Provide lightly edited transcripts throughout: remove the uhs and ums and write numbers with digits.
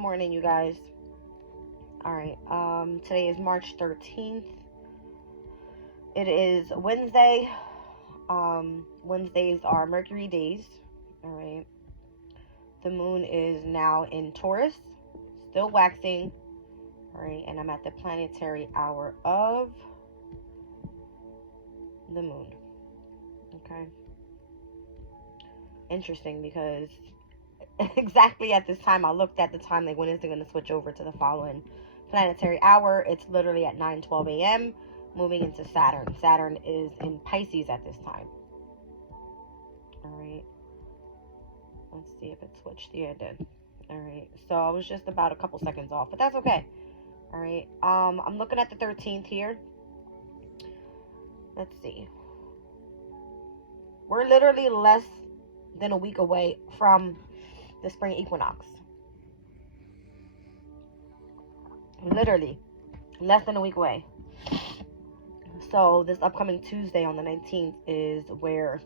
morning, you guys. All right. Today is March 13th. It is Wednesday. Wednesdays are Mercury days. All right. The moon is now in Taurus, still waxing. All right, and I'm at the planetary hour of the moon. Okay. Interesting, because exactly at this time, I looked at the time, like, when is it going to switch over to the following planetary hour? It's literally at 9:12 a.m. moving into Saturn. Saturn is in Pisces at this time. All right. Let's see if it switched. Yeah, it did. All right. So I was just about a couple seconds off, but that's okay. All right. I'm looking at the 13th here. Let's see. We're literally less than a week away from the spring equinox. Literally less than a week away. So this upcoming Tuesday on the 19th is where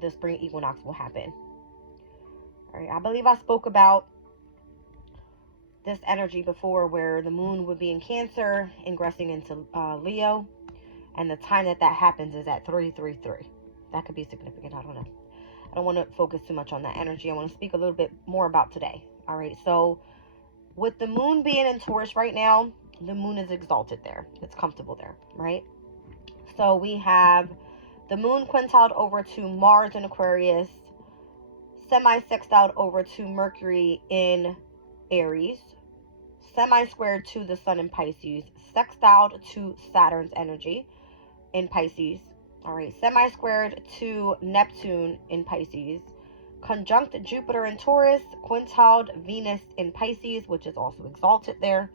the spring equinox will happen. All right, I believe I spoke about this energy before, where the moon would be in Cancer, ingressing into Leo, and the time that happens is at 333. That could be significant. I don't know. I don't want to focus too much on that energy. I want to speak a little bit more about today. All right, so with the moon being in Taurus right now, the moon is exalted there. It's comfortable there, right? So we have the moon quintiled over to Mars in Aquarius, semi-sextiled over to Mercury in Aries, semi-squared to the sun in Pisces, sextiled to Saturn's energy in Pisces. All right, semi-squared to Neptune in Pisces, conjunct Jupiter in Taurus, quintiled Venus in Pisces, which is also exalted there.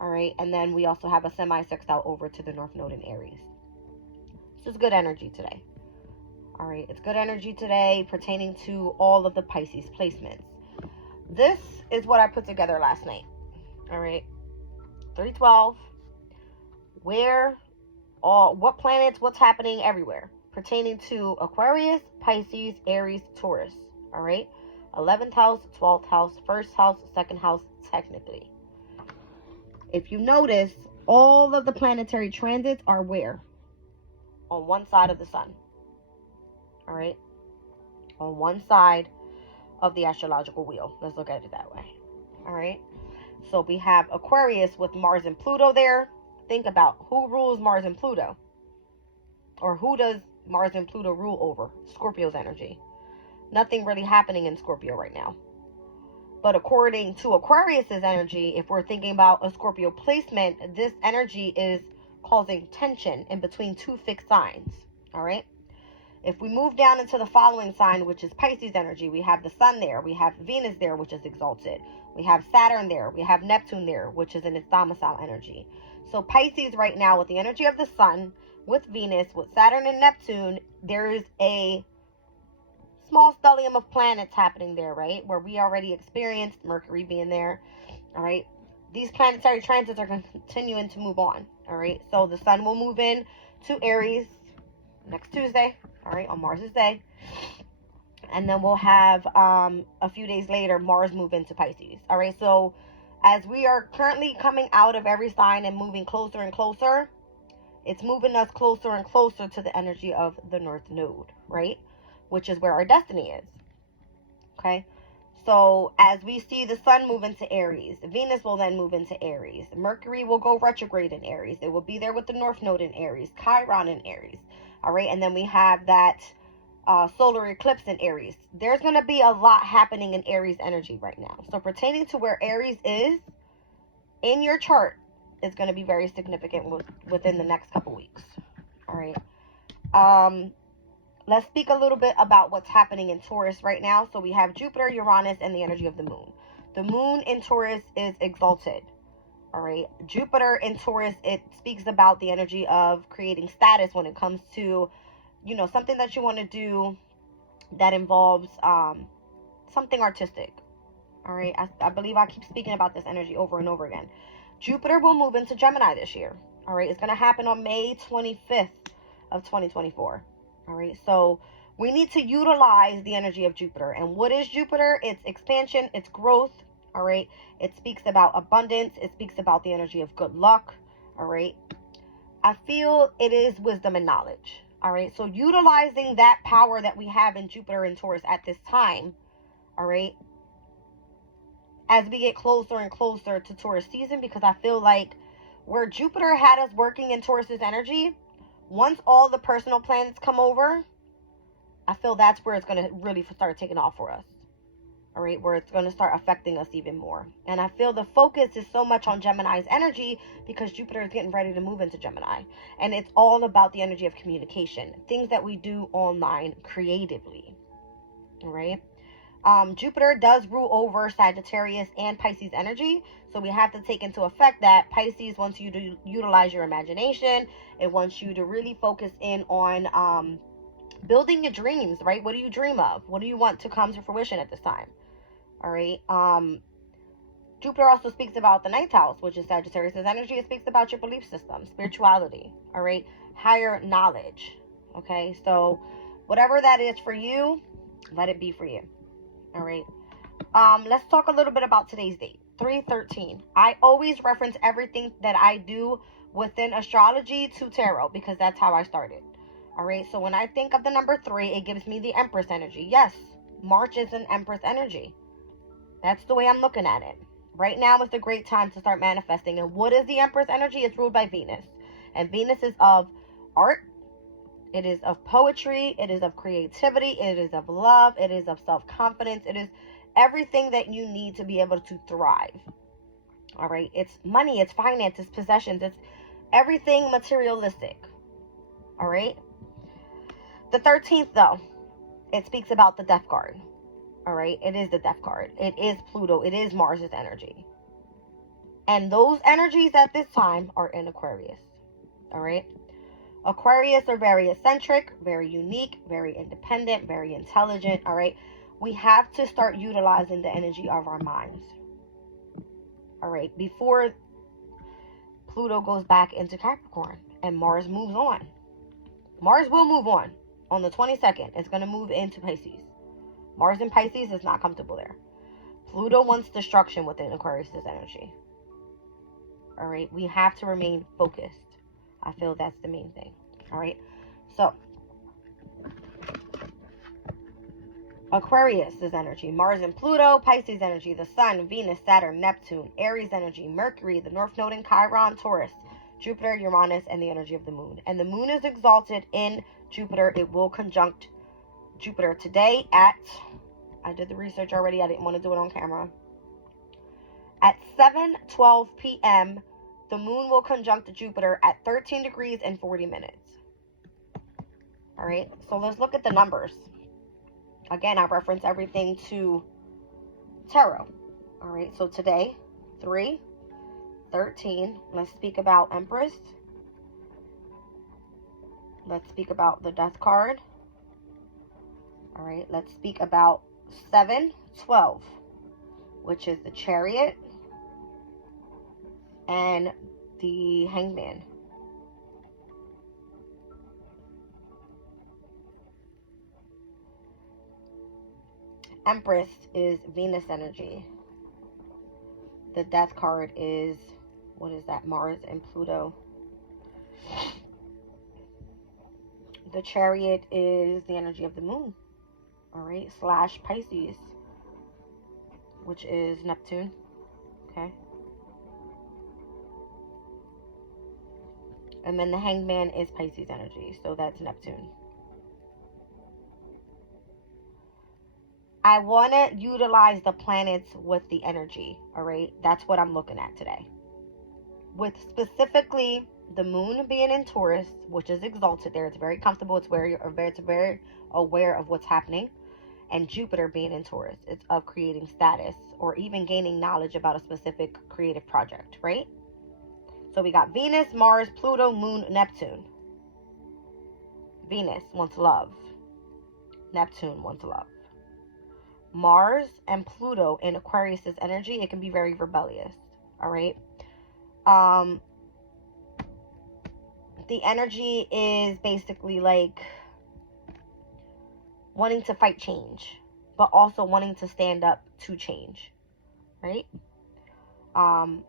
All right, and then we also have a semi-sextile over to the North Node in Aries. So it's good energy today. All right, it's good energy today pertaining to all of the Pisces placements. This is what I put together last night. All right, 312, what planets, what's happening everywhere pertaining to Aquarius, Pisces, Aries, Taurus. All right, 11th house, 12th house, 1st house, 2nd house, technically. If you notice, all of the planetary transits are where? On one side of the sun. All right, on one side of the astrological wheel. Let's look at it that way. All right, so we have Aquarius with Mars and Pluto there. Think about who rules Mars and Pluto, or who does Mars and Pluto rule over? Scorpio's energy. Nothing really happening in Scorpio right now. But according to Aquarius's energy, if we're thinking about a Scorpio placement, this energy is causing tension in between two fixed signs. All right. If we move down into the following sign, which is Pisces energy, we have the sun there, we have Venus there, which is exalted, we have Saturn there, we have Neptune there, which is in its domicile energy. So Pisces right now, with the energy of the sun, with Venus, with Saturn and Neptune, there is a small stellium of planets happening there, right? Where we already experienced Mercury being there, all right? These planetary transits are continuing to move on, all right? So the sun will move in to Aries next Tuesday, all right, on Mars's day. And then we'll have a few days later Mars move into Pisces. All right, so as we are currently coming out of every sign and moving closer and closer, it's moving us closer and closer to the energy of the North Node, right? Which is where our destiny is. Okay, so as we see the sun move into Aries, Venus will then move into Aries. Mercury will go retrograde in Aries. It will be there with the North Node in Aries, Chiron in Aries. All right, and then we have that solar eclipse in Aries. There's going to be a lot happening in Aries energy right now. So pertaining to where Aries is in your chart is going to be very significant within the next couple weeks. All right. Let's speak a little bit about what's happening in Taurus right now. So we have Jupiter, Uranus, and the energy of the moon. The moon in Taurus is exalted. All right. Jupiter in Taurus, it speaks about the energy of creating status when it comes to, you know, something that you want to do that involves something artistic. All right. I believe I keep speaking about this energy over and over again. Jupiter will move into Gemini this year. All right. It's going to happen on May 25th of 2024. All right. So we need to utilize the energy of Jupiter. And what is Jupiter? It's expansion, it's growth, All right. It speaks about abundance. It speaks about the energy of good luck. All right. I feel it is wisdom and knowledge. All right. So utilizing that power that we have in Jupiter and Taurus at this time. All right. As we get closer and closer to Taurus season, because I feel like where Jupiter had us working in Taurus's energy, once all the personal planets come over, I feel that's where it's going to really start taking off for us. All right, where it's going to start affecting us even more. And I feel the focus is so much on Gemini's energy because Jupiter is getting ready to move into Gemini. And it's all about the energy of communication, things that we do online creatively. All right. Jupiter does rule over Sagittarius and Pisces energy. So we have to take into effect that Pisces wants you to utilize your imagination. It wants you to really focus in on building your dreams, right? What do you dream of? What do you want to come to fruition at this time? All right. Jupiter also speaks about the ninth house, which is Sagittarius' energy. It speaks about your belief system, spirituality, all right? Higher knowledge, okay? So whatever that is for you, let it be for you, all right? Let's talk a little bit about today's date, 3/13. I always reference everything that I do within astrology to tarot because that's how I started, all right? So when I think of the number 3, it gives me the Empress energy. Yes, March is an Empress energy. That's the way I'm looking at it. Right now is a great time to start manifesting. And what is the Empress energy? It's ruled by Venus. And Venus is of art. It is of poetry. It is of creativity. It is of love. It is of self-confidence. It is everything that you need to be able to thrive. All right. It's money. It's finance. It's possessions. It's everything materialistic. All right. The 13th, though, it speaks about the Death card. All right, it is the Death card. It is Pluto. It is Mars's energy. And those energies at this time are in Aquarius. All right. Aquarius are very eccentric, very unique, very independent, very intelligent. All right. We have to start utilizing the energy of our minds. All right. Before Pluto goes back into Capricorn and Mars moves on. Mars will move on the 22nd. It's going to move into Pisces. Mars in Pisces is not comfortable there. Pluto wants destruction within Aquarius' energy. All right. We have to remain focused. I feel that's the main thing. All right. So, Aquarius' energy. Mars and Pluto. Pisces energy. The Sun, Venus, Saturn, Neptune. Aries energy. Mercury, the North Node in Chiron, Taurus. Jupiter, Uranus, and the energy of the Moon. And the Moon is exalted in Jupiter. It will conjunct Jupiter today at, I did the research already, I didn't want to do it on camera. At 7:12 p.m., the moon will conjunct Jupiter at 13 degrees and 40 minutes. All right, so let's look at the numbers. Again, I reference everything to tarot. All right, so today, 3/13, let's speak about Empress. Let's speak about the Death card. All right, let's speak about 7/12, which is the Chariot and the Hangman. Empress is Venus energy. The Death card is, what is that? Mars and Pluto. The Chariot is the energy of the Moon. All right, / Pisces, which is Neptune. Okay. And then the Hangman is Pisces energy, so that's Neptune. I want to utilize the planets with the energy, all right? That's what I'm looking at today. With specifically the moon being in Taurus, which is exalted there. It's very comfortable. It's very aware of what's happening. And Jupiter being in Taurus. It's of creating status or even gaining knowledge about a specific creative project, right? So we got Venus, Mars, Pluto, Moon, Neptune. Venus wants love. Neptune wants love. Mars and Pluto in Aquarius' energy, it can be very rebellious, all right? The energy is basically like wanting to fight change, but also wanting to stand up to change, right?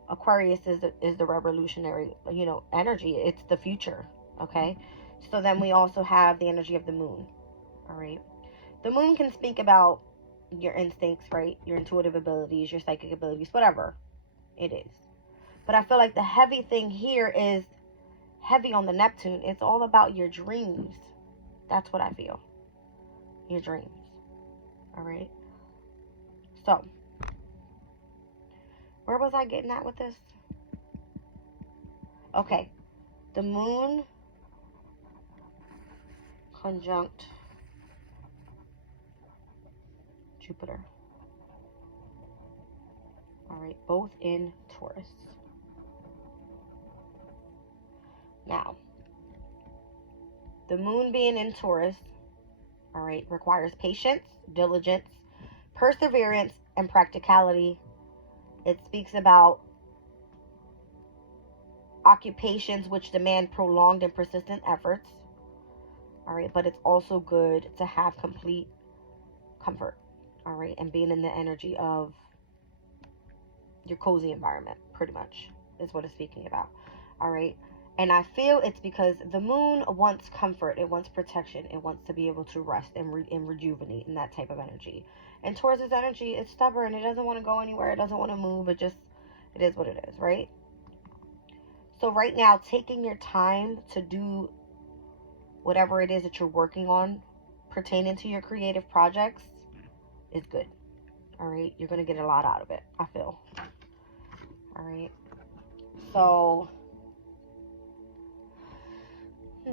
Aquarius is the revolutionary, you know, energy. It's the future, okay? So then we also have the energy of the moon, all right? The moon can speak about your instincts, right? Your intuitive abilities, your psychic abilities, whatever it is. But I feel like the heavy thing here is heavy on the Neptune. It's all about your dreams. That's what I feel. Your dreams. All right? So, where was I getting at with this? Okay. The moon conjunct Jupiter. All right, both in Taurus. Now, the moon being in Taurus, all right, requires patience, diligence, perseverance, and practicality. It speaks about occupations which demand prolonged and persistent efforts. All right, but it's also good to have complete comfort. All right, and being in the energy of your cozy environment, pretty much, is what it's speaking about. All right. And I feel it's because the moon wants comfort, it wants protection, it wants to be able to rest and rejuvenate in that type of energy. And Taurus's energy is stubborn, it doesn't want to go anywhere, it doesn't want to move, it is what it is, right? So right now, taking your time to do whatever it is that you're working on pertaining to your creative projects is good. All right, you're going to get a lot out of it, I feel. All right, so I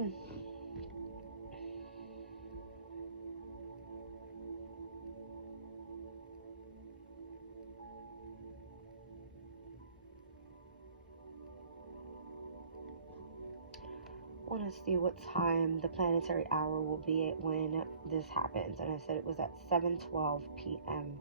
want to see what time the planetary hour will be when this happens. And I said it was at 7:12 p.m.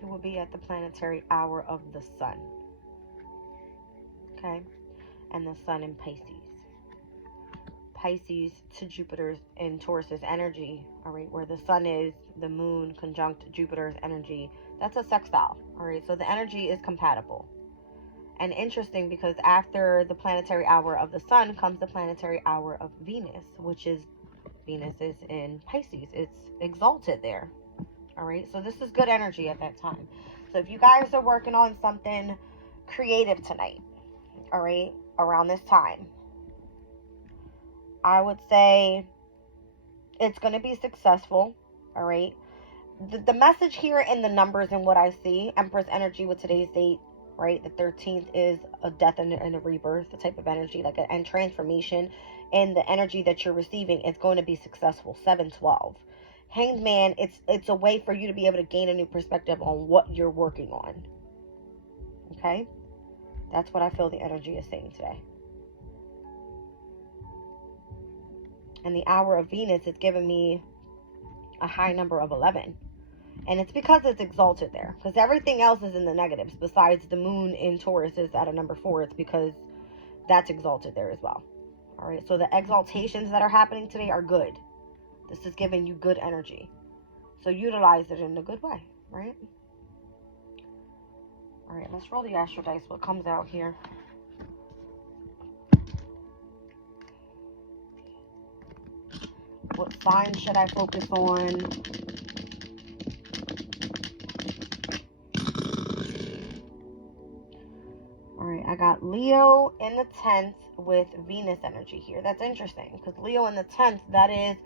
It will be at the planetary hour of the sun. Okay? And the sun in Pisces. Pisces to Jupiter's and Taurus's energy, all right, where the sun is, the moon conjunct Jupiter's energy, that's a sextile, all right, so the energy is compatible. And interesting because after the planetary hour of the sun comes the planetary hour of Venus, which is, Venus is in Pisces, it's exalted there, all right, so this is good energy at that time. So if you guys are working on something creative tonight, all right, around this time, I would say it's going to be successful, all right? The message here in the numbers and what I see, Empress energy with today's date, right? The 13th is a death and a rebirth, the type of energy, like and transformation. And the energy that you're receiving is going to be successful, 7/12. Hanged Man, it's a way for you to be able to gain a new perspective on what you're working on, okay? That's what I feel the energy is saying today. And the hour of Venus is giving me a high number of 11. And it's because it's exalted there. Because everything else is in the negatives. Besides the moon in Taurus is at a number 4. It's because that's exalted there as well. All right. So the exaltations that are happening today are good. This is giving you good energy. So utilize it in a good way. Right? All right. Let's roll the astro dice. What comes out here? What sign should I focus on? All right, I got Leo in the 10th with Venus energy here. That's interesting because Leo in the 10th, that is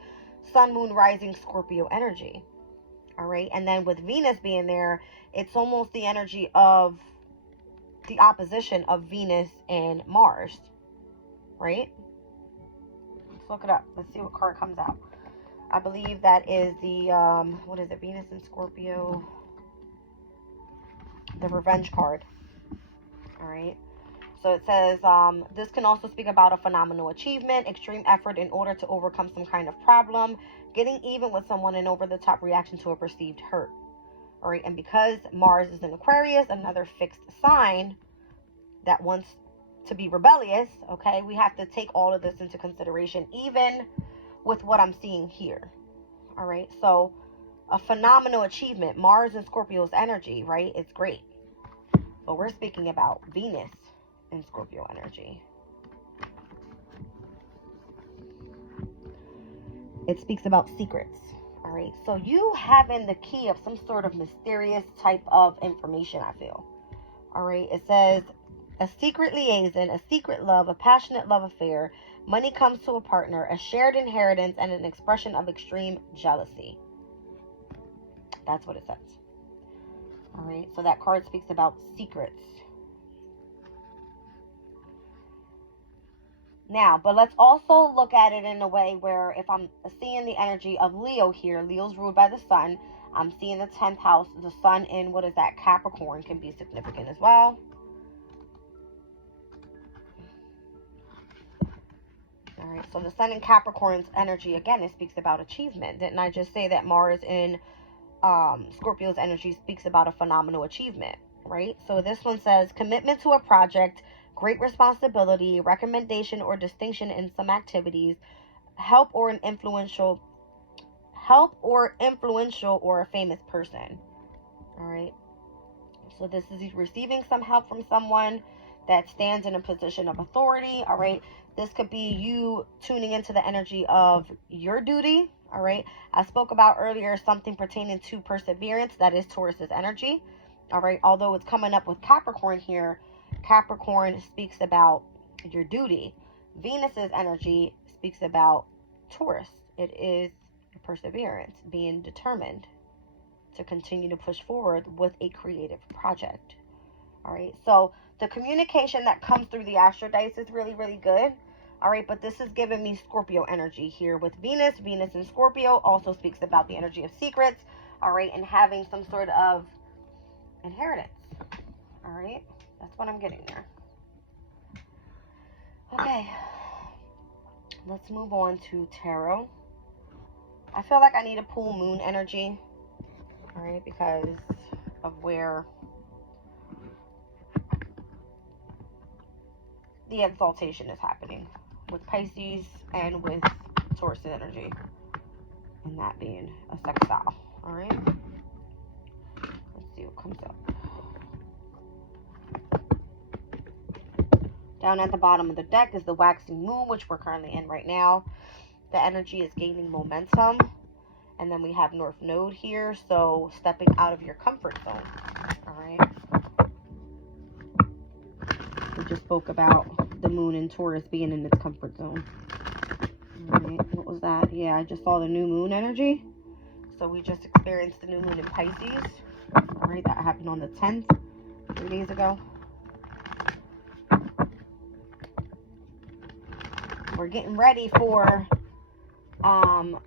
Sun, Moon, Rising, Scorpio energy. All right, and then with Venus being there, it's almost the energy of the opposition of Venus and Mars, right? Let's look it up. Let's see what card comes out. I believe that is the, what is it, Venus and Scorpio, the Revenge card. All right. So it says, this can also speak about a phenomenal achievement, extreme effort in order to overcome some kind of problem, getting even with someone, and over-the-top reaction to a perceived hurt. All right. And because Mars is in Aquarius, another fixed sign that wants to be rebellious, okay? We have to take all of this into consideration, even with what I'm seeing here, all right? So a phenomenal achievement, Mars and Scorpio's energy, right? It's great. But we're speaking about Venus and Scorpio energy. It speaks about secrets, all right? So you having the key of some sort of mysterious type of information, I feel, all right? It says a secret liaison, a secret love, a passionate love affair, money comes to a partner, a shared inheritance, and an expression of extreme jealousy. That's what it says. All right, so that card speaks about secrets. Now, but let's also look at it in a way where if I'm seeing the energy of Leo here, Leo's ruled by the sun. I'm seeing the 10th house, the sun in, what is that, Capricorn can be significant as well. All right, so the sun in Capricorn's energy, again, it speaks about achievement. Didn't I just say that Mars in Scorpio's energy speaks about a phenomenal achievement, right? So this one says commitment to a project, great responsibility, recommendation or distinction in some activities, help or influential or a famous person. All right, so this is receiving some help from someone that stands in a position of authority. All right, this could be you tuning into the energy of your duty. All right, I spoke about earlier something pertaining to perseverance. That is Taurus's energy. All right, although it's coming up with Capricorn here, Capricorn speaks about your duty. Venus's energy speaks about Taurus. It is perseverance, being determined to continue to push forward with a creative project. All right, so the communication that comes through the astro dice is really, really good. All right, but this is giving me Scorpio energy here with Venus. Venus in Scorpio also speaks about the energy of secrets, all right, and having some sort of inheritance. All right, that's what I'm getting there. Okay, let's move on to tarot. I feel like I need to pull moon energy, all right, because of where the exaltation is happening with Pisces and with Taurus energy, and that being a sextile. All right, let's see what comes up. Down at the bottom of the deck is the waxing moon, which we're currently in right now. The energy is gaining momentum, and then we have North Node here, so stepping out of your comfort zone. All right, we just spoke about the moon in Taurus being in its comfort zone. All right, what was that? Yeah, I just saw the new moon energy. So we just experienced the new moon in Pisces. All right, that happened on the 10th, 3 days ago. We're getting ready for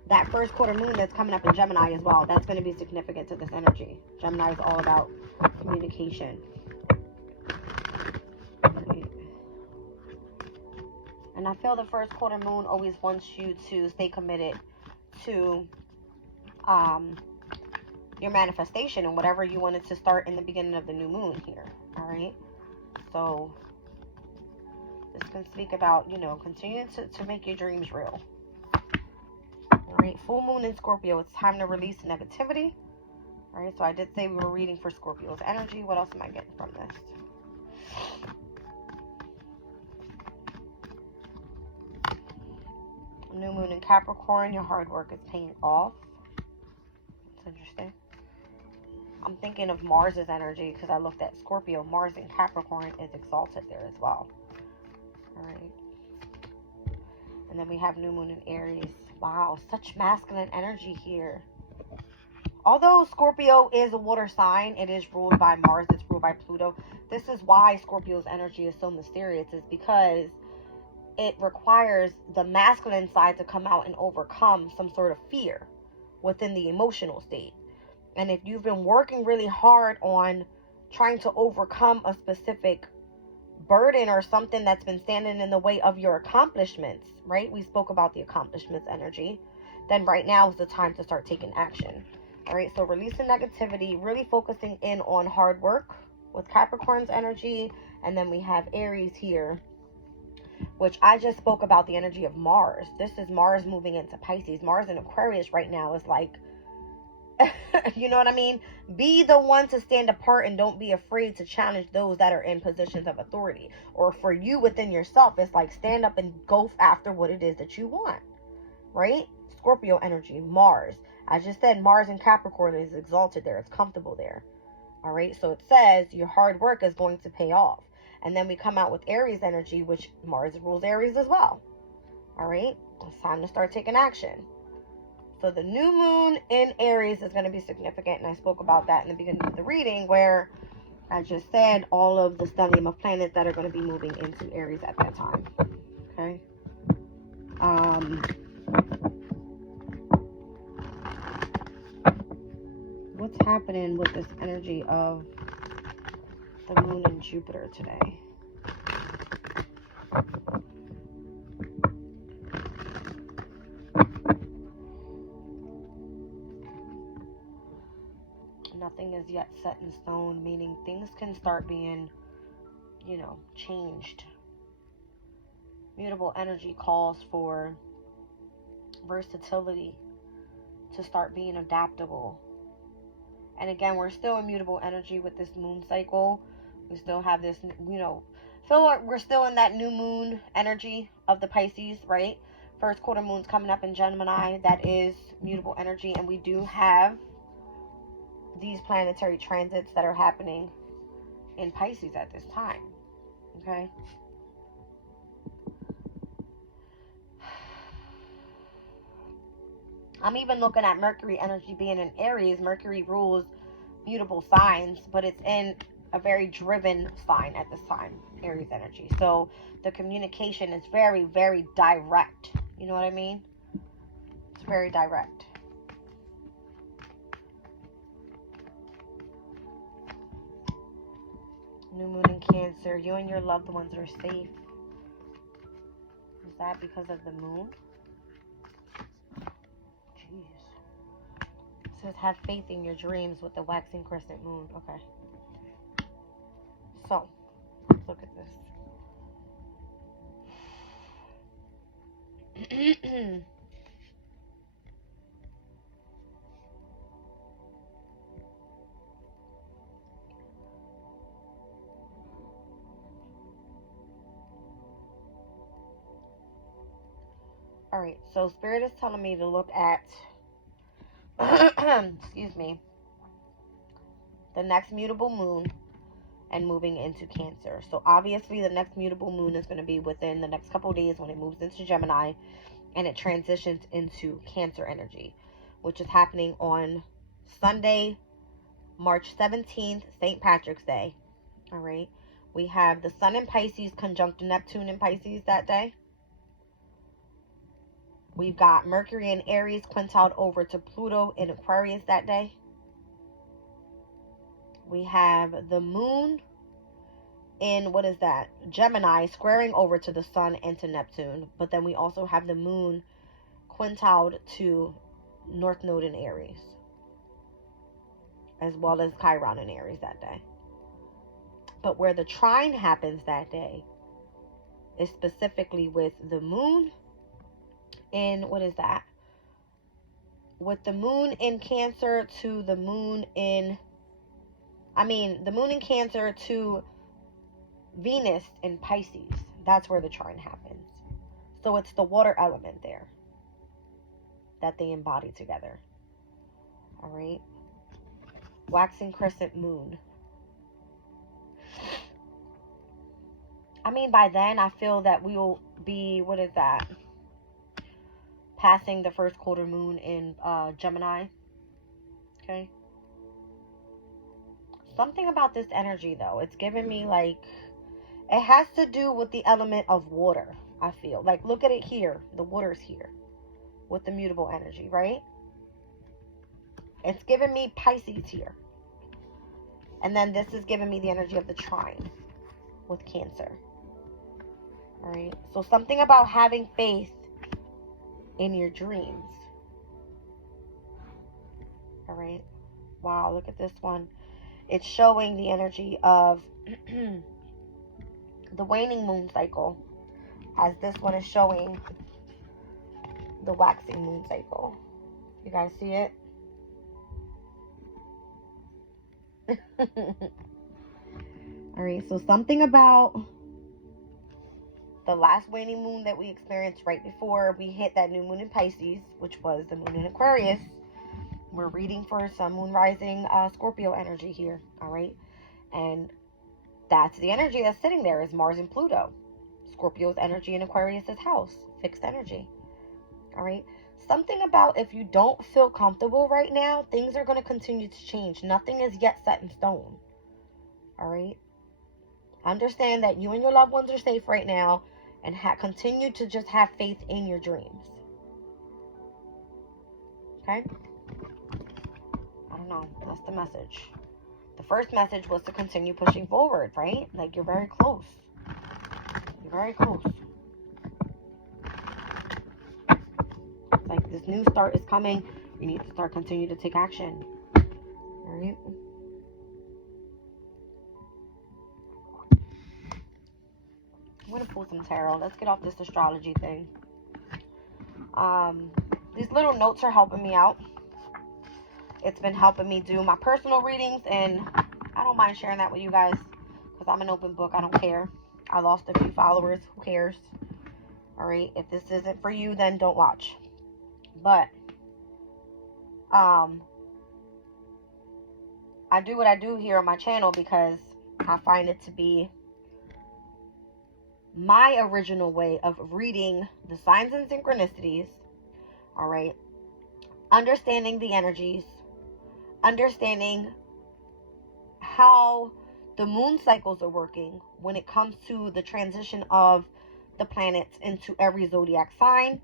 that first quarter moon that's coming up in Gemini as well. That's going to be significant to this energy. Gemini is all about communication. Right. And I feel the first quarter moon always wants you to stay committed to your manifestation and whatever you wanted to start in the beginning of the new moon here. All right, so this can speak about, you know, continuing to make your dreams real. All right, full moon in Scorpio, it's time to release negativity. All right, so I did say we were reading for Scorpio's energy. What else am I getting from this? New moon in Capricorn, your hard work is paying off. It's interesting. I'm thinking of Mars's energy because I looked at Scorpio. Mars in Capricorn is exalted there as well. All right. And then we have new moon in Aries. Wow, such masculine energy here. Although Scorpio is a water sign, it is ruled by Mars, it's ruled by Pluto. This is why Scorpio's energy is so mysterious, is because it requires the masculine side to come out and overcome some sort of fear within the emotional state. And if you've been working really hard on trying to overcome a specific burden or something that's been standing in the way of your accomplishments, right? We spoke about the accomplishments energy. Then right now is the time to start taking action. All right, so releasing negativity, really focusing in on hard work with Capricorn's energy. And then we have Aries here which I just spoke about the energy of Mars. This is Mars moving into Pisces. Mars in Aquarius right now is like, you know what I mean? Be the one to stand apart and don't be afraid to challenge those that are in positions of authority. Or for you within yourself, it's like stand up and go after what it is that you want, right? Scorpio energy, Mars. I just said Mars in Capricorn is exalted there. It's comfortable there. All right. So it says your hard work is going to pay off. And then we come out with Aries energy, which Mars rules Aries as well. All right. It's time to start taking action. So the new moon in Aries is going to be significant. And I spoke about that in the beginning of the reading, where I just said all of the stellium of planets that are going to be moving into Aries at that time. Okay. What's happening with this energy of the moon and Jupiter today? Nothing is yet set in stone, meaning things can start being, you know, changed. Mutable energy calls for versatility, to start being adaptable. And again, we're still in mutable energy with this moon cycle. We still have this, you know, feel like we're still in that new moon energy of the Pisces, right? First quarter moon's coming up in Gemini. That is mutable energy. And we do have these planetary transits that are happening in Pisces at this time. Okay? I'm even looking at Mercury energy being in Aries. Mercury rules mutable signs, but it's in a very driven sign at this time, Aries energy. So the communication is very, very direct. You know what I mean? It's very direct. New moon in Cancer. You and your loved ones are safe. Is that because of the moon? Jeez. It says have faith in your dreams with the waxing crescent moon. Okay. So, let's look at this. Alright, so Spirit is telling me to look at, excuse me, the next mutable moon and moving into Cancer. So obviously the next mutable moon is going to be within the next couple of days when it moves into Gemini and it transitions into Cancer energy, which is happening on Sunday, March 17th, St. Patrick's Day. Alright, we have the Sun in Pisces conjunct Neptune in Pisces that day. We've got Mercury in Aries quintiled over to Pluto in Aquarius that day. We have the moon in, what is that? Gemini squaring over to the Sun and to Neptune. But then we also have the moon quintiled to North Node in Aries, as well as Chiron in Aries that day. But where the trine happens that day is specifically with the moon in, what is that? With the moon in Cancer to the moon in, the moon in Cancer to Venus in Pisces. That's where the trine happens. So it's the water element there that they embody together. All right. Waxing crescent moon. By then, I feel that we will be, what is that? Passing the first quarter moon in Gemini. Okay. Something about this energy, though. It's giving me, like, it has to do with the element of water, I feel. Like, look at it here. The water's here with the mutable energy, right? It's giving me Pisces here. And then this is giving me the energy of the trine with Cancer. All right. So something about having faith in your dreams. All right. Wow, look at this one. It's showing the energy of the waning moon cycle as this one is showing the waxing moon cycle. You guys see it? All right, so something about the last waning moon that we experienced right before we hit that new moon in Pisces, which was the moon in Aquarius. We're reading for some moon rising Scorpio energy here, all right? And that's the energy that's sitting there, is Mars and Pluto. Scorpio's energy in Aquarius's house, fixed energy, all right? Something about if you don't feel comfortable right now, things are going to continue to change. Nothing is yet set in stone, all right? Understand that you and your loved ones are safe right now, and continue to just have faith in your dreams. Okay? I don't know. That's the message. The first message was to continue pushing forward, right? Like, you're very close. You're very close. Like, this new start is coming. You need to continue to take action. All right? I'm going to pull some tarot. Let's get off this astrology thing. These little notes are helping me out. It's been helping me do my personal readings, and I don't mind sharing that with you guys because I'm an open book. I don't care. I lost a few followers. Who cares? All right. If this isn't for you, then don't watch. But I do what I do here on my channel because I find it to be my original way of reading the signs and synchronicities. All right. Understanding the energies, understanding how the moon cycles are working when it comes to the transition of the planets into every zodiac sign.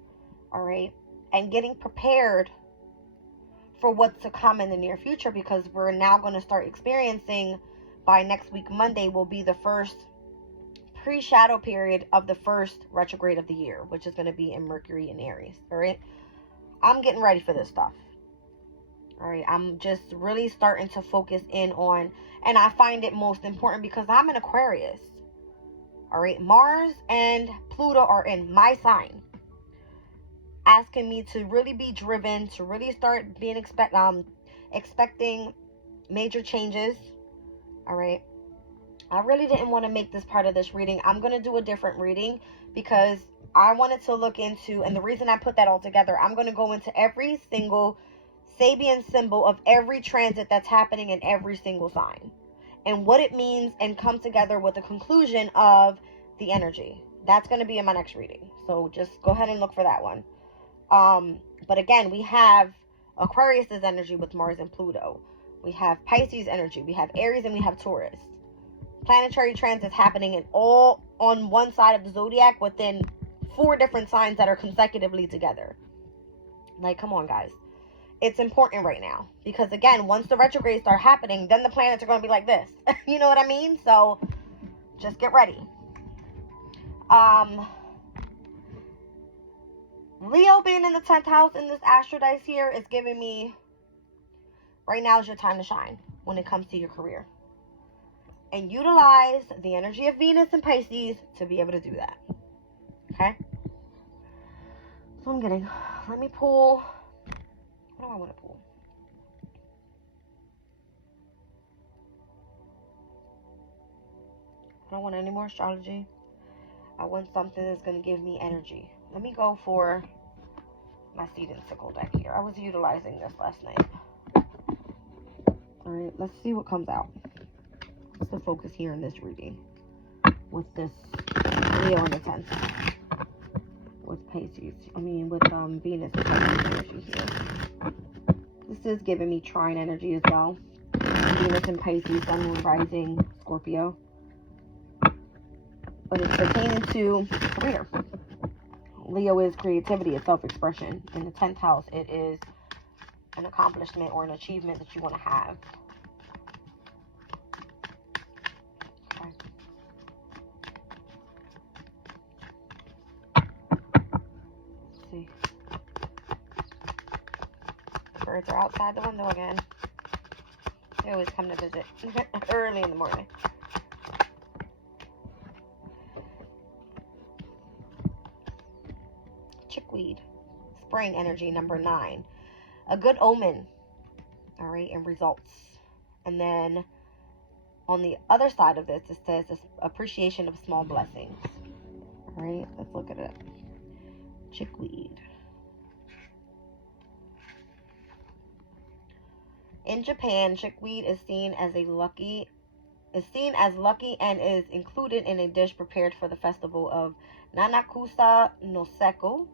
All right. And getting prepared for what's to come in the near future, because we're now going to start experiencing, by next week Monday will be the first pre-shadow period of the first retrograde of the year, which is going to be in Mercury and Aries. All right. I'm getting ready for this stuff. All right. I'm just really starting to focus in on, and I find it most important because I'm an Aquarius. All right. Mars and Pluto are in my sign, asking me to really be driven, to really start being expecting major changes. All right. I really didn't want to make this part of this reading. I'm going to do a different reading because I wanted to look into, and the reason I put that all together, I'm going to go into every single Sabian symbol of every transit that's happening in every single sign and what it means, and come together with the conclusion of the energy. That's going to be in my next reading. So just go ahead and look for that one. But again, we have Aquarius's energy with Mars and Pluto. We have Pisces energy. We have Aries, and we have Taurus. Planetary transits happening in all on one side of the zodiac within 4 different signs that are consecutively together. Like, come on, guys. It's important right now because, again, once the retrogrades start happening, then the planets are going to be like this. You know what I mean? So just get ready. Leo being in the 10th house in this astro dice here is giving me, right now is your time to shine when it comes to your career. And utilize the energy of Venus and Pisces to be able to do that. Okay? So I'm getting, let me pull, what do I want to pull? I don't want any more astrology. I want something that's going to give me energy. Let me go for my seed and sickle deck here. I was utilizing this last night. Alright, let's see what comes out. What's the focus here in this reading? With this Leo on the 10th. With Pisces. With Venus and Pisces energy here. This is giving me trine energy as well. Venus and Pisces, Sun, Moon, Rising, Scorpio. But it's pertaining to career. Leo is creativity, it's self-expression. In the 10th house, it is an accomplishment or an achievement that you want to have. Okay. Let's see. Birds are outside the window again. They always come to visit early in the morning. chickweed. Spring energy, number 9. A good omen, all right, and results. And then on the other side of this, it says appreciation of small blessings. All right, let's look at it. Chickweed. In Japan, chickweed is seen as lucky and is included in a dish prepared for the festival of Nanakusa no Seko,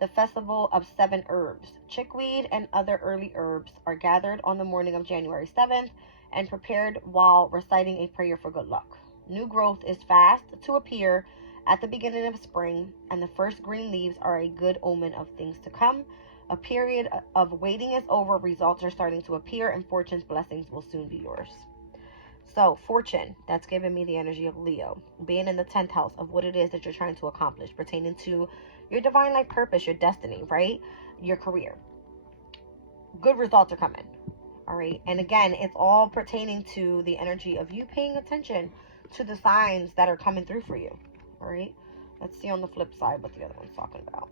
the festival of 7 herbs. Chickweed and other early herbs are gathered on the morning of January 7th and prepared while reciting a prayer for good luck. New growth is fast to appear at the beginning of spring, and the first green leaves are a good omen of things to come. A period of waiting is over, results are starting to appear, and fortune's blessings will soon be yours. So, fortune, that's giving me the energy of Leo, being in the 10th house of what it is that you're trying to accomplish, pertaining to your divine life purpose, your destiny, right? Your career. Good results are coming, all right? And again, it's all pertaining to the energy of you paying attention to the signs that are coming through for you, all right? Let's see on the flip side what the other one's talking about.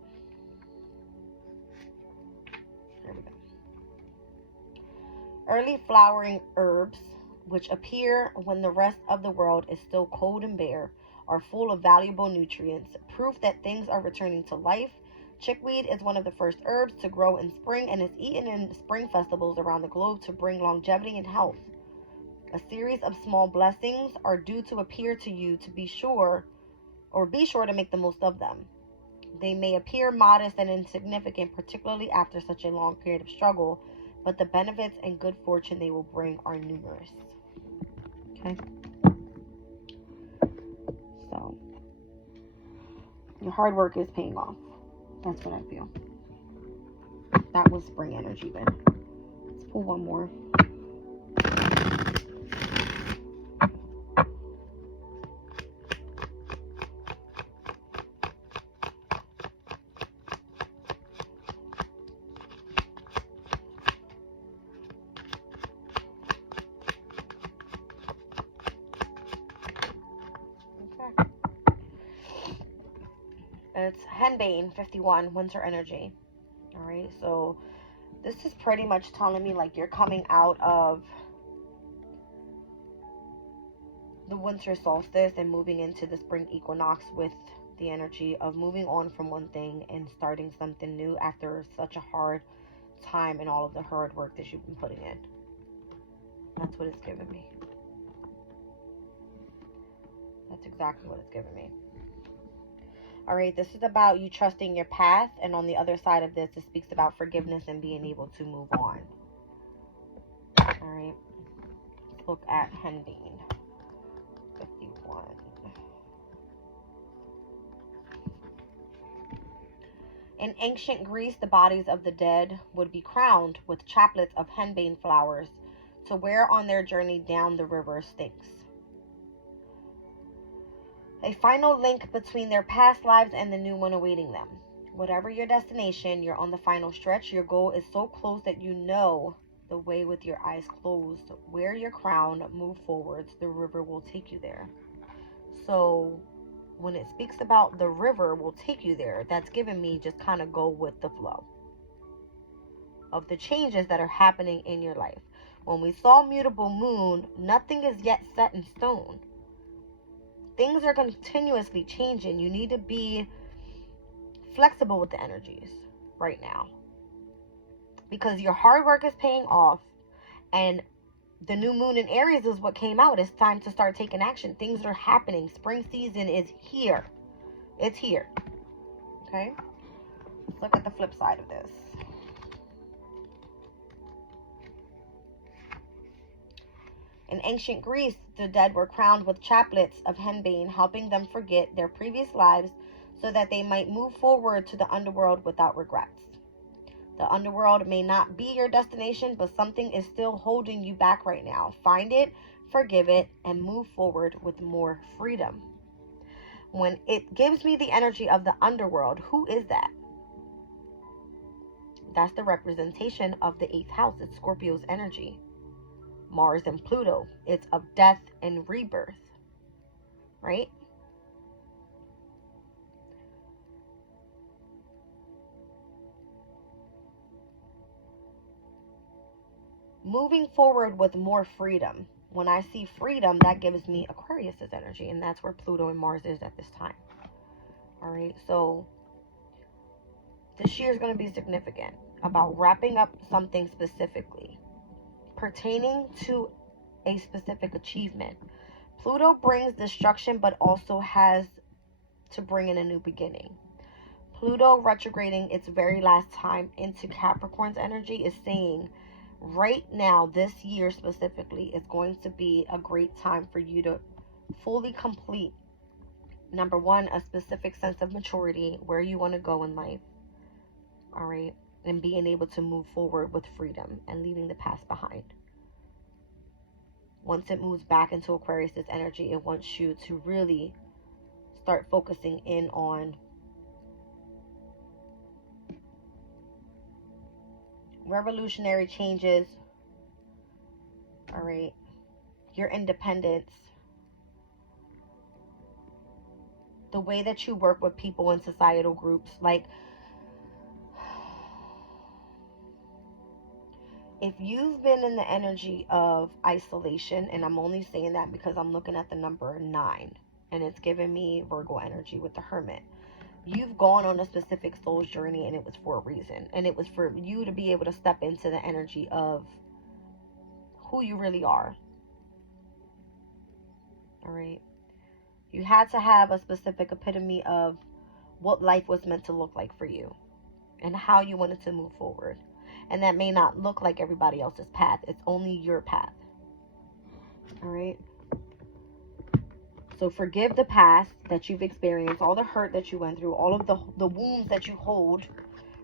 There we go. Early flowering herbs, which appear when the rest of the world is still cold and bare, are full of valuable nutrients, proof that things are returning to life. Chickweed is one of the first herbs to grow in spring and is eaten in spring festivals around the globe to bring longevity and health. A series of small blessings are due to appear to you to be sure to make the most of them. They may appear modest and insignificant, particularly after such a long period of struggle, but the benefits and good fortune they will bring are numerous. Okay? So, your hard work is paying off. That's what I feel. That was spring energy then. Let's pull one more. It's Henbane 51, winter energy. All right, so this is pretty much telling me like you're coming out of the winter solstice and moving into the spring equinox with the energy of moving on from one thing and starting something new after such a hard time and all of the hard work that you've been putting in. That's what it's giving me. That's exactly what it's giving me. All right, this is about you trusting your path, and on the other side of this, it speaks about forgiveness and being able to move on. All right, let's look at Henbane 51. In ancient Greece, the bodies of the dead would be crowned with chaplets of henbane flowers to wear on their journey down the river Styx. A final link between their past lives and the new one awaiting them. Whatever your destination, you're on the final stretch. Your goal is so close that you know the way with your eyes closed. Wear your crown, move forwards. The river will take you there. So when it speaks about the river will take you there, that's giving me just kind of go with the flow of the changes that are happening in your life. When we saw mutable moon, nothing is yet set in stone. Things are continuously changing. You need to be flexible with the energies right now, because your hard work is paying off, and the new moon in Aries is what came out. It's time to start taking action. Things are happening. Spring season is here. It's here. Okay? Let's look at the flip side of this. In ancient Greece, the dead were crowned with chaplets of henbane, helping them forget their previous lives so that they might move forward to the underworld without regrets. The underworld may not be your destination, but something is still holding you back right now. Find it, forgive it, and move forward with more freedom. When it gives me the energy of the underworld, who is that? That's the representation of the 8th house. It's Scorpio's energy. Mars and Pluto. It's of death and rebirth. Right? moving forward with more freedom. When I see freedom, that gives me Aquarius's energy, and that's where Pluto and Mars is at this time. All right, so this year is going to be significant about wrapping up something specifically pertaining to a specific achievement. Pluto brings destruction, but also has to bring in a new beginning. Pluto retrograding its very last time into Capricorn's energy is saying right now, this year specifically, is going to be a great time for you to fully complete, number one, a specific sense of maturity, where you want to go in life. All right. And being able to move forward with freedom and leaving the past behind. Once it moves back into Aquarius's energy, it wants you to really start focusing in on revolutionary changes. All right. Your independence. The way that you work with people in societal groups. Like, if you've been in the energy of isolation, and I'm only saying that because I'm looking at the number 9, and it's giving me Virgo energy with the Hermit. You've gone on a specific soul's journey, and it was for a reason. And it was for you to be able to step into the energy of who you really are. All right. You had to have a specific epitome of what life was meant to look like for you and how you wanted to move forward. And that may not look like everybody else's path. It's only your path. All right. So forgive the past that you've experienced, all the hurt that you went through, all of the wounds that you hold,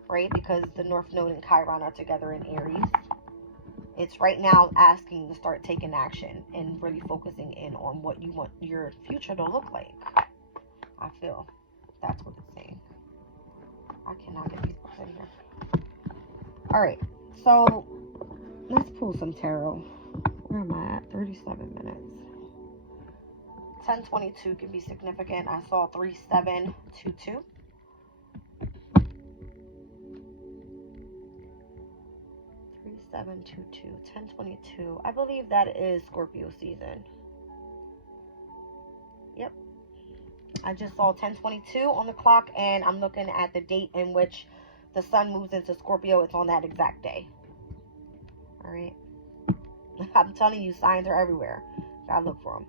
right? Because the North Node and Chiron are together in Aries. It's right now asking you to start taking action and really focusing in on what you want your future to look like. I feel that's what it's saying. I cannot get these books in here. All right, so let's pull some tarot. Where am I at? 37 minutes. 1022 can be significant. I saw 3722. 3722, 1022. I believe that is Scorpio season. Yep. I just saw 1022 on the clock, and I'm looking at the date in which the sun moves into Scorpio. It's on that exact day. All right. I'm telling you, signs are everywhere. Gotta look for them.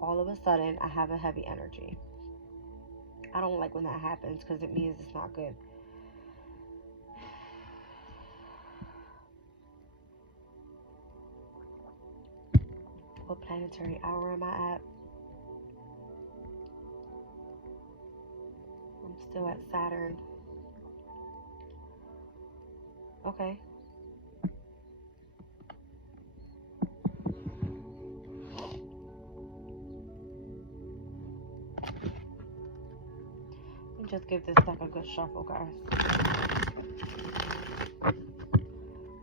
All of a sudden, I have a heavy energy. I don't like when that happens because it means it's not good. What planetary hour am I at? I'm still at Saturn. Okay. Let me just give this deck a good shuffle, guys.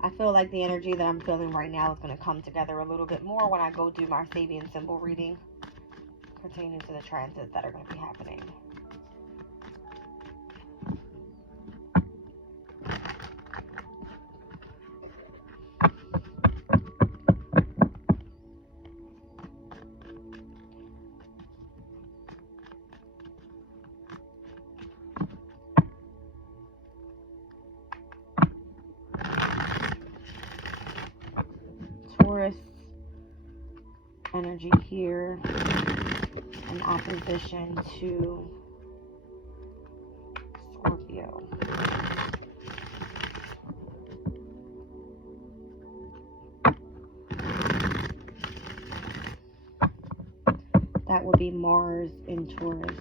I feel like the energy that I'm feeling right now is going to come together a little bit more when I go do my Sabian symbol reading pertaining to the transits that are going to be happening. Taurus energy here in opposition to Scorpio. That would be Mars in Taurus,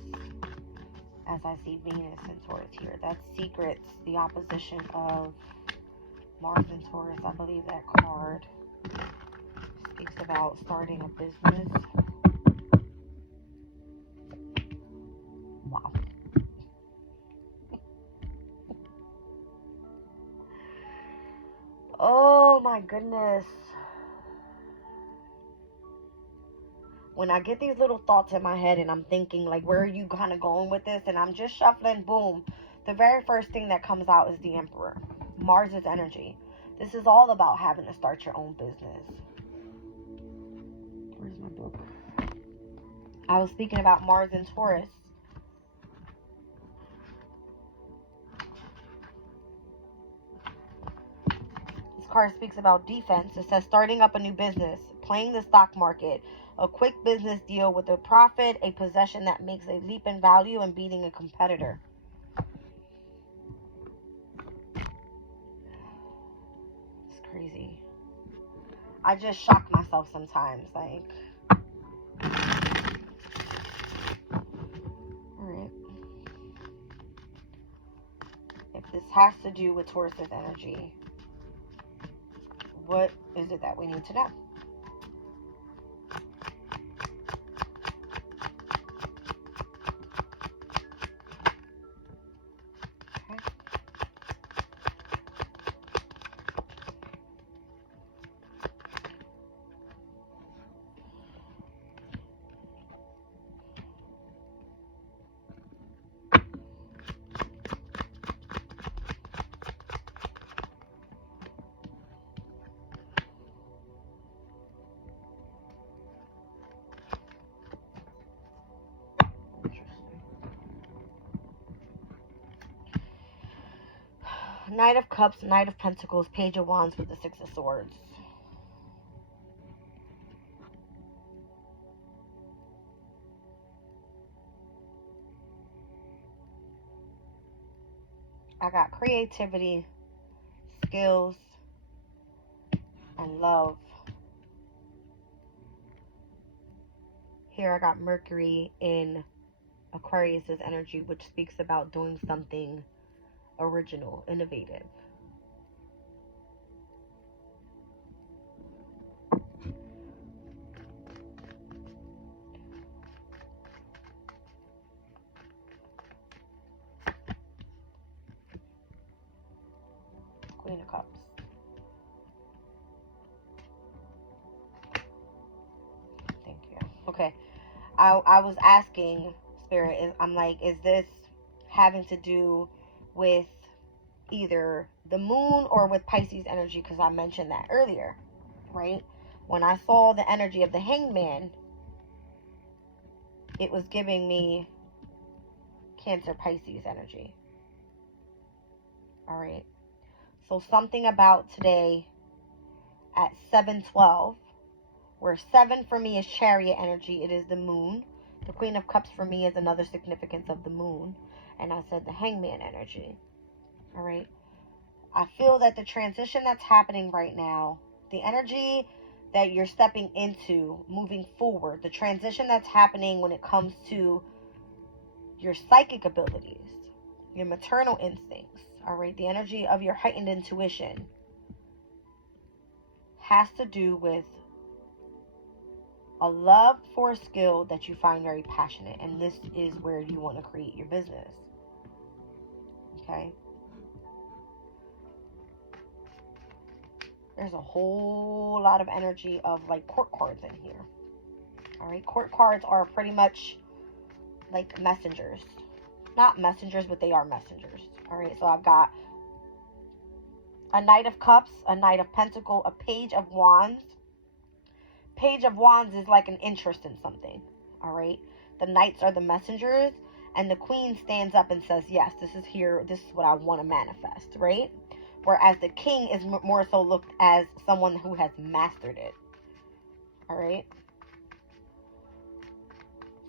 as I see Venus in Taurus here. That's secrets, the opposition of Mars in Taurus. I believe that card speaks about starting a business. Wow. Oh my goodness. when I get these little thoughts in my head and I'm thinking, like, where are you kind of going with this? And I'm just shuffling, boom. The very first thing that comes out is the Emperor. Mars' energy. This is all about having to start your own business. Where's my book? I was speaking about Mars and Taurus. This card speaks about defense. It says starting up a new business, playing the stock market, a quick business deal with a profit, a possession that makes a leap in value, and beating a competitor. It's crazy. I just shock myself sometimes. Like, alright. If this has to do with Taurus's energy, what is it that we need to know? Knight of Cups, Knight of Pentacles, Page of Wands with the Six of Swords. I got creativity, skills, and love. Here I got Mercury in Aquarius's energy, which speaks about doing something original, innovative. Queen of Cups. Thank you. Okay. I was asking Spirit, I'm like, is this having to do with either the moon or with Pisces energy? Because I mentioned that earlier, right? When I saw the energy of the Hangman, it was giving me Cancer Pisces energy. All right. So something about today at 7:12, where 7 for me is Chariot energy. It is the moon. The Queen of Cups for me is another significance of the moon. And I said the Hangman energy. All right. I feel that the transition that's happening right now, the energy that you're stepping into moving forward, the transition that's happening when it comes to your psychic abilities, your maternal instincts, all right, the energy of your heightened intuition has to do with a love for a skill that you find very passionate. And this is where you want to create your business. Okay. There's a whole lot of energy of like court cards in here. All right. Court cards are pretty much like messengers. Not messengers, but they are messengers. All right. So I've got a Knight of Cups, a Knight of Pentacles, a Page of Wands. Page of Wands is like an interest in something. All right. The Knights are the messengers. And the Queen stands up and says, yes, this is here. This is what I want to manifest. Right. Whereas the King is more so looked as someone who has mastered it. All right.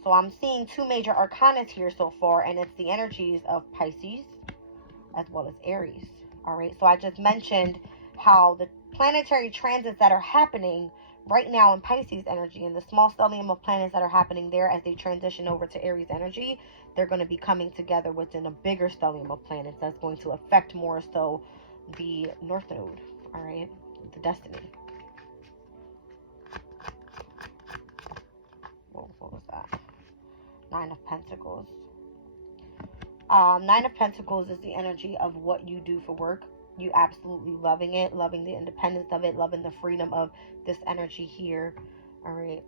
So I'm seeing two major arcanas here so far. And it's the energies of Pisces as well as Aries. All right. So I just mentioned how the planetary transits that are happening right now in Pisces energy and the small stellium of planets that are happening there as they transition over to Aries energy, they're going to be coming together within a bigger stellium of planets that's going to affect more so the North Node, all right, the destiny. What was that? Nine of Pentacles. Nine of Pentacles is the energy of what you do for work. You absolutely loving it, loving the independence of it, loving the freedom of this energy here. All right.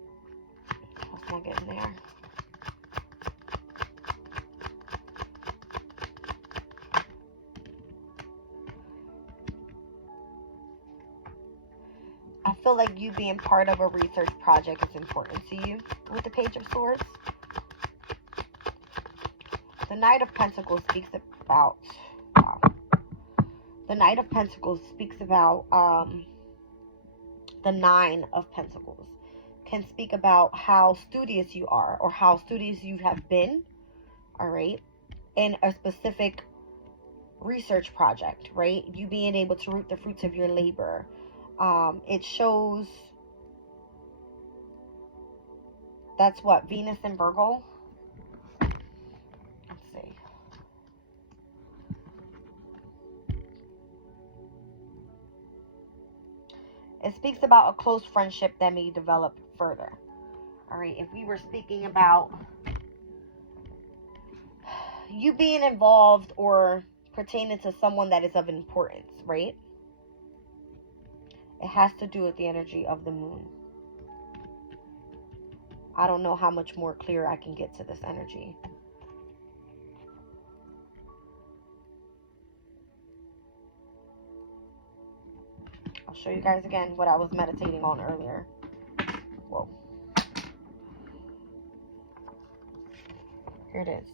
Let's not get in there. I feel like you being part of a research project is important to you with the Page of Swords. The Knight of Pentacles speaks about, wow. The Knight of Pentacles speaks about the Nine of Pentacles. Can speak about how studious you are or how studious you have been, all right, in a specific research project, right? You being able to reap the fruits of your labor. It shows, that's what, Venus and Virgo. Let's see. It speaks about a close friendship that may develop further. All right, if we were speaking about you being involved or pertaining to someone that is of importance, right? It has to do with the energy of the moon. I don't know how much more clear I can get to this energy. I'll show you guys again what I was meditating on earlier. Whoa. Here it is.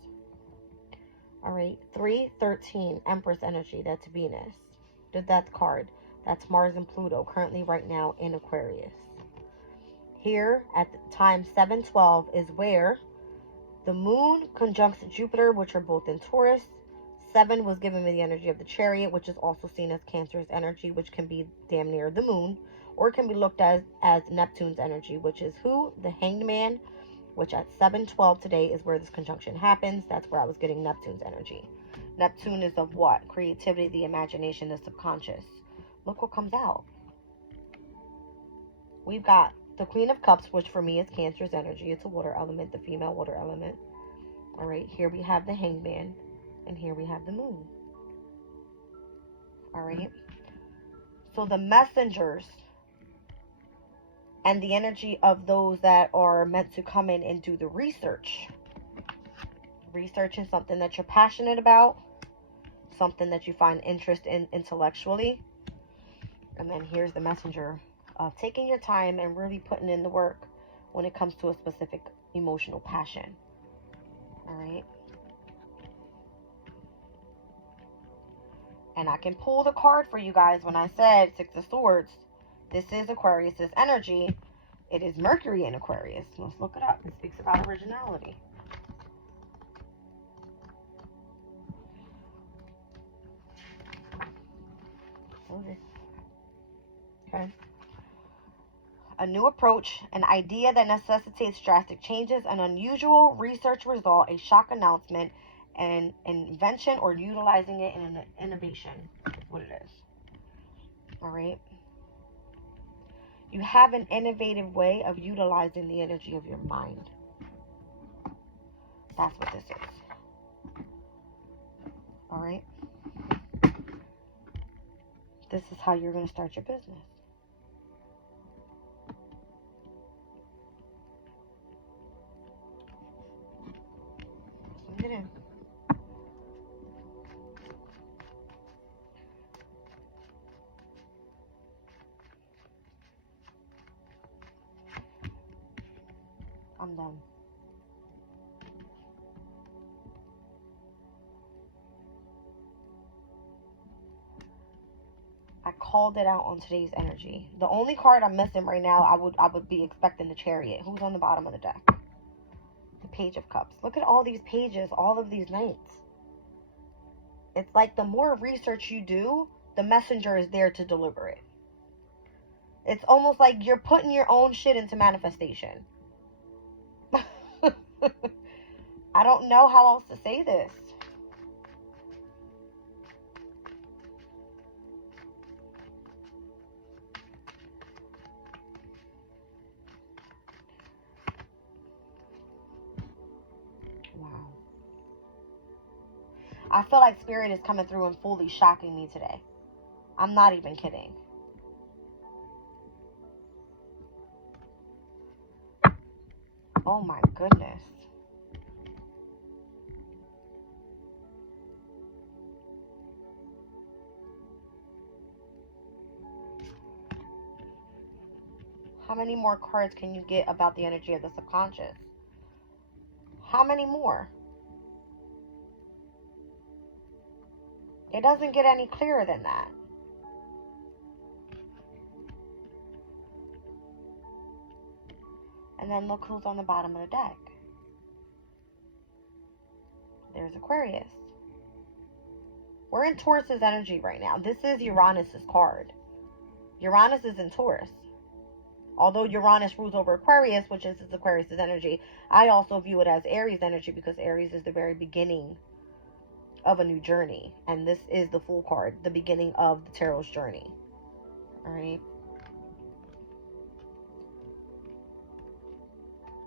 All right, 313, Empress energy. That's Venus. The Death card. That's Mars and Pluto, currently right now in Aquarius. Here at the time 712 is where the moon conjuncts Jupiter, which are both in Taurus. 7 was given me the energy of the Chariot, which is also seen as Cancer's energy, which can be damn near the moon, or it can be looked at as Neptune's energy, which is who? The Hanged Man, which at 712 today is where this conjunction happens. That's where I was getting Neptune's energy. Neptune is of what? Creativity, the imagination, the subconscious. Look what comes out. We've got the Queen of Cups, which for me is Cancer's energy. It's a water element, the female water element. All right, here we have the Hanged Man, and here we have the moon. All right. So the messengers and the energy of those that are meant to come in and do the research. Research is something that you're passionate about, something that you find interest in intellectually. And then here's the messenger of taking your time and really putting in the work when it comes to a specific emotional passion. All right. And I can pull the card for you guys when I said Six of Swords. This is Aquarius's energy. It is Mercury in Aquarius. Let's look it up. It speaks about originality. Okay. A new approach, an idea that necessitates drastic changes, an unusual research result, a shock announcement, an invention, or utilizing it in an innovation. That's what it is. All right. You have an innovative way of utilizing the energy of your mind. That's what this is. All right. This is how you're going to start your business. Get in. I'm done. I called it out on today's energy. The only card I'm missing right now, I would be expecting the Chariot. Who's on the bottom of the deck? The Page of Cups. Look at all these pages, all of these knights. It's like the more research you do, the messenger is there to deliver it. It's almost like you're putting your own shit into manifestation. I don't know how else to say this. Wow. I feel like Spirit is coming through and fully shocking me today. I'm not even kidding. Oh my goodness. How many more cards can you get about the energy of the subconscious? How many more? It doesn't get any clearer than that. And then look who's on the bottom of the deck. There's Aquarius. We're in Taurus's energy right now. This is Uranus's card. Uranus is in Taurus. Although Uranus rules over Aquarius, which is Aquarius's energy, I also view it as Aries energy because Aries is the very beginning of a new journey. And this is the Fool card, the beginning of the Tarot's journey. All right.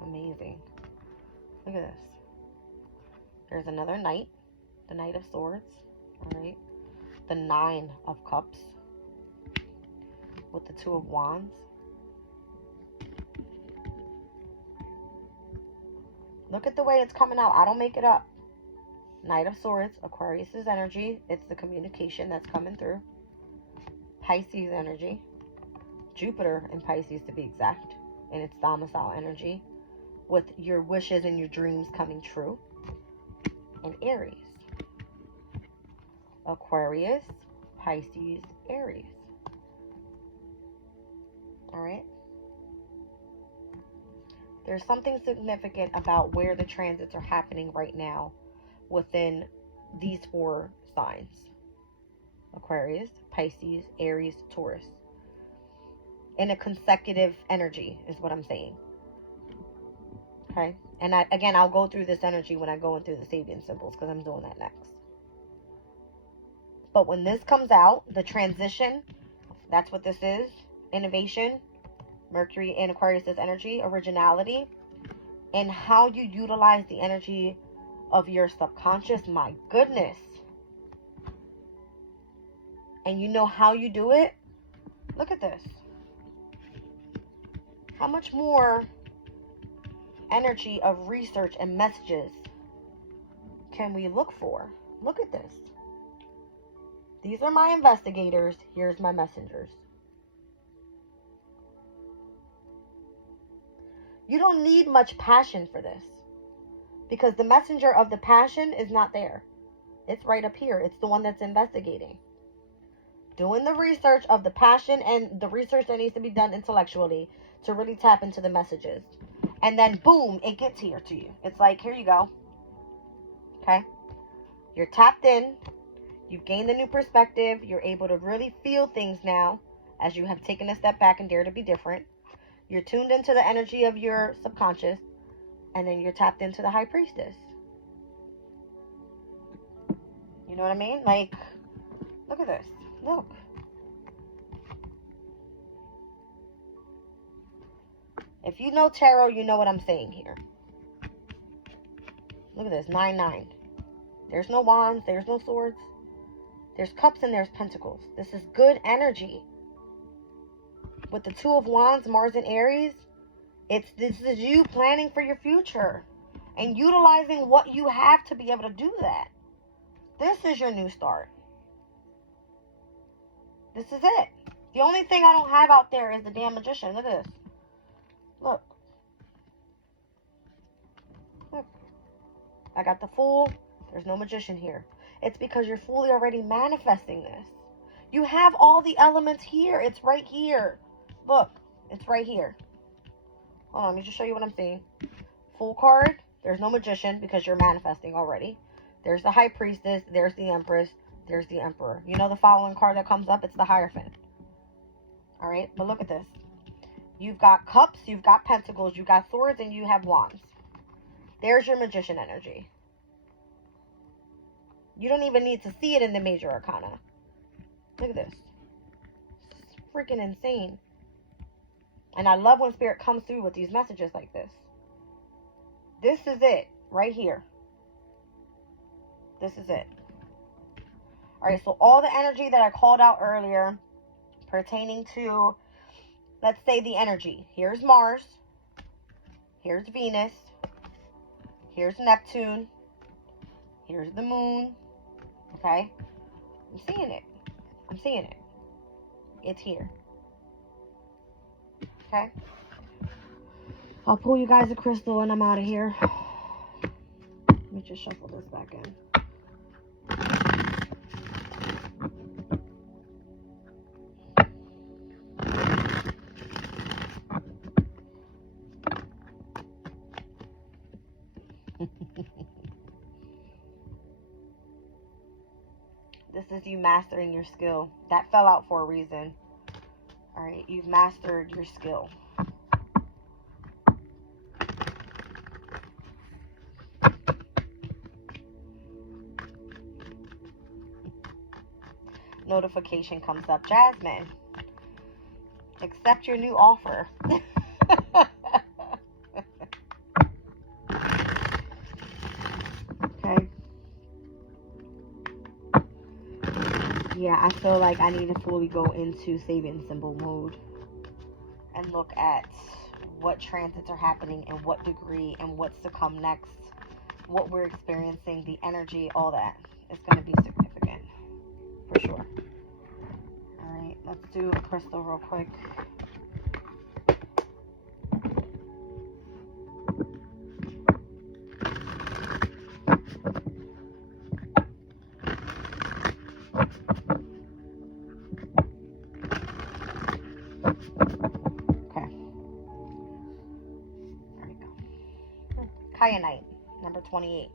Amazing. Look at this. There's another Knight, the Knight of Swords. All right. The Nine of Cups with the Two of Wands. Look at the way it's coming out. I don't make it up. Knight of Swords, Aquarius's energy. It's the communication that's coming through. Pisces energy. Jupiter in Pisces to be exact. In its domicile energy. With your wishes and your dreams coming true. And Aries. Aquarius, Pisces, Aries. Alright? There's something significant about where the transits are happening right now within these four signs. Aquarius, Pisces, Aries, Taurus. In a consecutive energy is what I'm saying. Okay? And again, I'll go through this energy when I go through the Sabian symbols because I'm doing that next. But when this comes out, the transition, that's what this is. Innovation, Mercury and Aquarius's energy, originality, and how you utilize the energy of your subconscious. My goodness. And you know how you do it? Look at this. How much more energy of research and messages can we look for? Look at this. These are my investigators. Here's my messengers. You don't need much passion for this because the messenger of the passion is not there. It's right up here. It's the one that's investigating. Doing the research of the passion and the research that needs to be done intellectually to really tap into the messages. And then boom, it gets here to you. It's like, here you go. Okay? You're tapped in. You've gained a new perspective. You're able to really feel things now as you have taken a step back and dare to be different. You're tuned into the energy of your subconscious. And then you're tapped into the High Priestess. You know what I mean? Like, look at this. Look. If you know tarot, you know what I'm saying here. Look at this. 9-9. There's no wands. There's no swords. There's cups and there's pentacles. This is good energy. With the Two of Wands, Mars and Aries, this is you planning for your future and utilizing what you have to be able to do that. This is your new start. This is it. The only thing I don't have out there is the damn Magician. Look at this. Look. Look. I got the Fool. There's no Magician here. It's because you're fully already manifesting this. You have all the elements here. It's right here. Look. It's right here. Hold on. Let me just show you what I'm seeing. Fool card. There's no Magician because you're manifesting already. There's the High Priestess. There's the Empress. There's the Emperor. You know the following card that comes up? It's the Hierophant. Alright? But look at this. You've got cups. You've got pentacles. You've got swords. And you have wands. There's your Magician energy. You don't even need to see it in the major arcana. Look at this. It's freaking insane. And I love when Spirit comes through with these messages like this. This is it. Right here. This is it. Alright, so all the energy that I called out earlier pertaining to, let's say, the energy. Here's Mars. Here's Venus. Here's Neptune. Here's the moon. Okay? I'm seeing it. I'm seeing it. It's here. Okay? I'll pull you guys a crystal and I'm out of here. Let me just shuffle this back in. This is you mastering your skill. That fell out for a reason. Alright, you've mastered your skill. Notification comes up. Jasmine, accept your new offer. Okay. Yeah, I feel like I need to fully go into saving symbol mode and look at what transits are happening and what degree and what's to come next, what we're experiencing, the energy, all that. It's going to be significant for sure. All right, let's do a crystal real quick. Kyanite, number 28.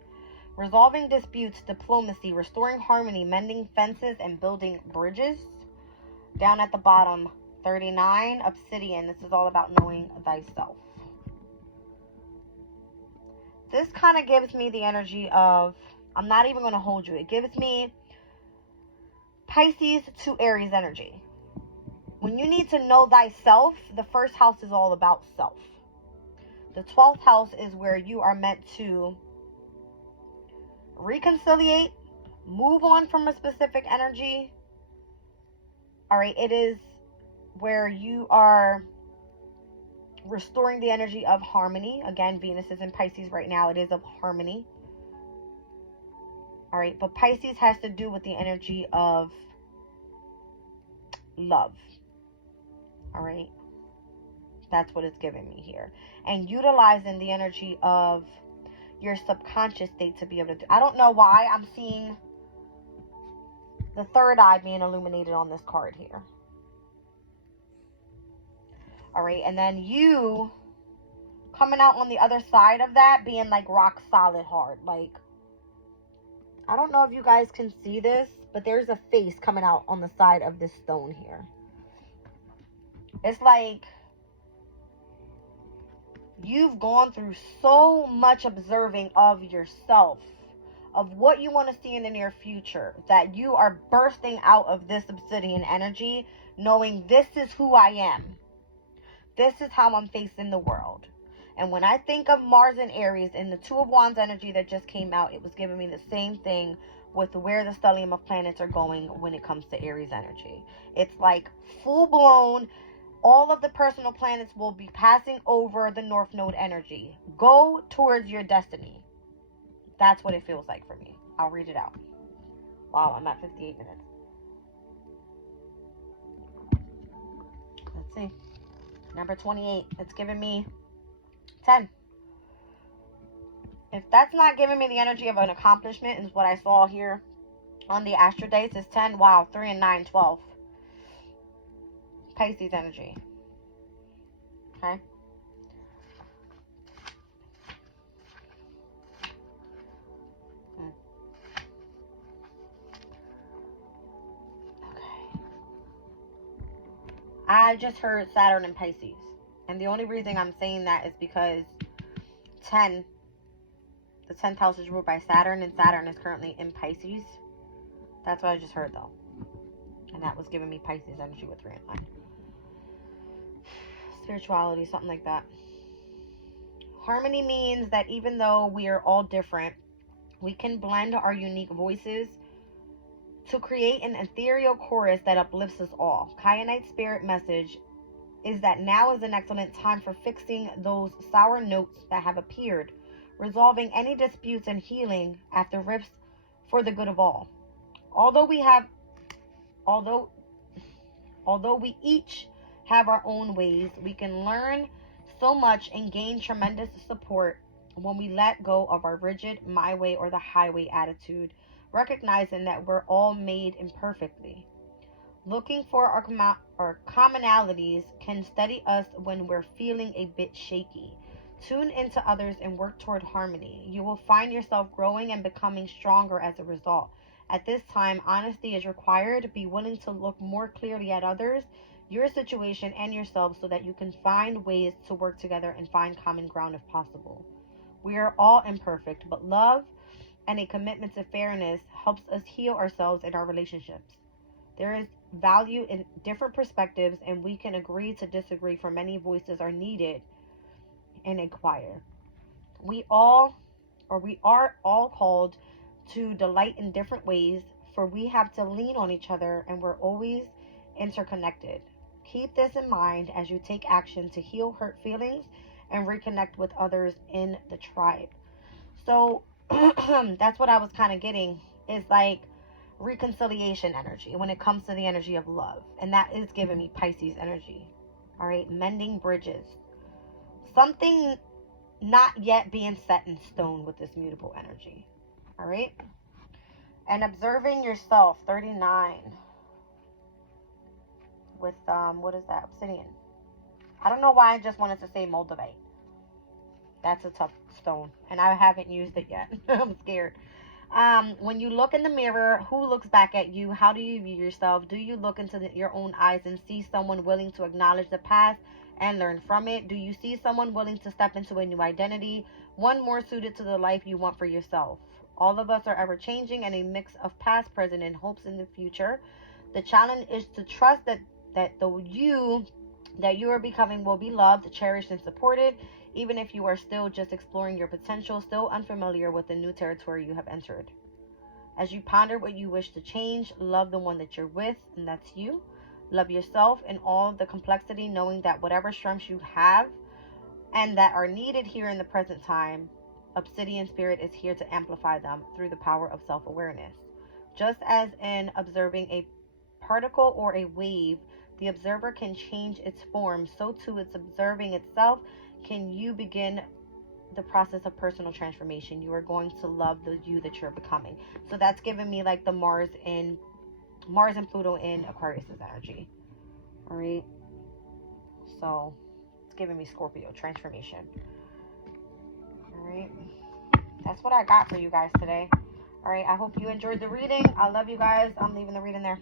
Resolving disputes, diplomacy, restoring harmony, mending fences, and building bridges. Down at the bottom, 39. Obsidian. This is all about knowing thyself. This kind of gives me the energy of, I'm not even going to hold you. It gives me Pisces to Aries energy. When you need to know thyself, the first house is all about self. The 12th house is where you are meant to reconciliate, move on from a specific energy. All right, it is where you are restoring the energy of harmony. Again, Venus is in Pisces right now. It is of harmony. All right, but Pisces has to do with the energy of love. All right. That's what it's giving me here. And utilizing the energy of your subconscious state to be able to do. I don't know why I'm seeing the third eye being illuminated on this card here. All right. And then you coming out on the other side of that being like rock solid hard. Like, I don't know if you guys can see this, but there's a face coming out on the side of this stone here. It's like you've gone through so much observing of yourself, of what you want to see in the near future, that you are bursting out of this obsidian energy, knowing this is who I am. This is how I'm facing the world. And when I think of Mars and Aries and the Two of Wands energy that just came out, it was giving me the same thing with where the stellium of planets are going when it comes to Aries energy. It's like full-blown. All of the personal planets will be passing over the North Node energy. Go towards your destiny. That's what it feels like for me. I'll read it out. Wow, I'm at 58 minutes. Let's see. Number 28. It's giving me 10. If that's not giving me the energy of an accomplishment, is what I saw here on the astro dates, is 10. Wow, 3 and 9, 12. Pisces energy. Okay. Okay. I just heard Saturn and Pisces. And the only reason I'm saying that is because 10, the 10th house is ruled by Saturn, and Saturn is currently in Pisces. That's what I just heard, though. And that was giving me Pisces energy with 3 and 9. Spirituality, something like that. Harmony means that even though we are all different, we can blend our unique voices to create an ethereal chorus that uplifts us all. Kyanite spirit message is that now is an excellent time for fixing those sour notes that have appeared, resolving any disputes and healing after rifts for the good of all. Although although we each have our own ways, we can learn so much and gain tremendous support when we let go of our rigid my way or the highway attitude, recognizing that we're all made imperfectly. Looking for our commonalities can steady us when we're feeling a bit shaky. Tune into others and work toward harmony. You will find yourself growing and becoming stronger as a result. At this time, honesty is required. Be willing to look more clearly at others, your situation, and yourself so that you can find ways to work together and find common ground if possible. We are all imperfect, but love and a commitment to fairness helps us heal ourselves and our relationships. There is value in different perspectives, and we can agree to disagree, for many voices are needed in a choir. We are all called to delight in different ways, for we have to lean on each other and we're always interconnected. Keep this in mind as you take action to heal hurt feelings and reconnect with others in the tribe. So that's what I was kind of getting, is like reconciliation energy when it comes to the energy of love. And that is giving me Pisces energy. All right, mending bridges. Something not yet being set in stone with this mutable energy. All right. And observing yourself, 39. With, what is that? Obsidian. I don't know why I just wanted to say moldavite. That's a tough stone. And I haven't used it yet. I'm scared. When you look in the mirror, who looks back at you? How do you view yourself? Do you look into your own eyes and see someone willing to acknowledge the past and learn from it? Do you see someone willing to step into a new identity, one more suited to the life you want for yourself? All of us are ever changing and a mix of past, present, and hopes in the future. The challenge is to trust that the you that you are becoming will be loved, cherished, and supported, even if you are still just exploring your potential, still unfamiliar with the new territory you have entered. As you ponder what you wish to change, love the one that you're with, and that's you. Love yourself in all the complexity, knowing that whatever strengths you have and that are needed here in the present time, Obsidian Spirit is here to amplify them through the power of self-awareness. Just as in observing a particle or a wave, the observer can change its form, so too it's observing itself. Can you begin the process of personal transformation? You are going to love the you that you're becoming. So that's giving me like the Mars and Pluto in Aquarius's energy. All right. So it's giving me Scorpio transformation. All right. That's what I got for you guys today. All right. I hope you enjoyed the reading. I love you guys. I'm leaving the reading there.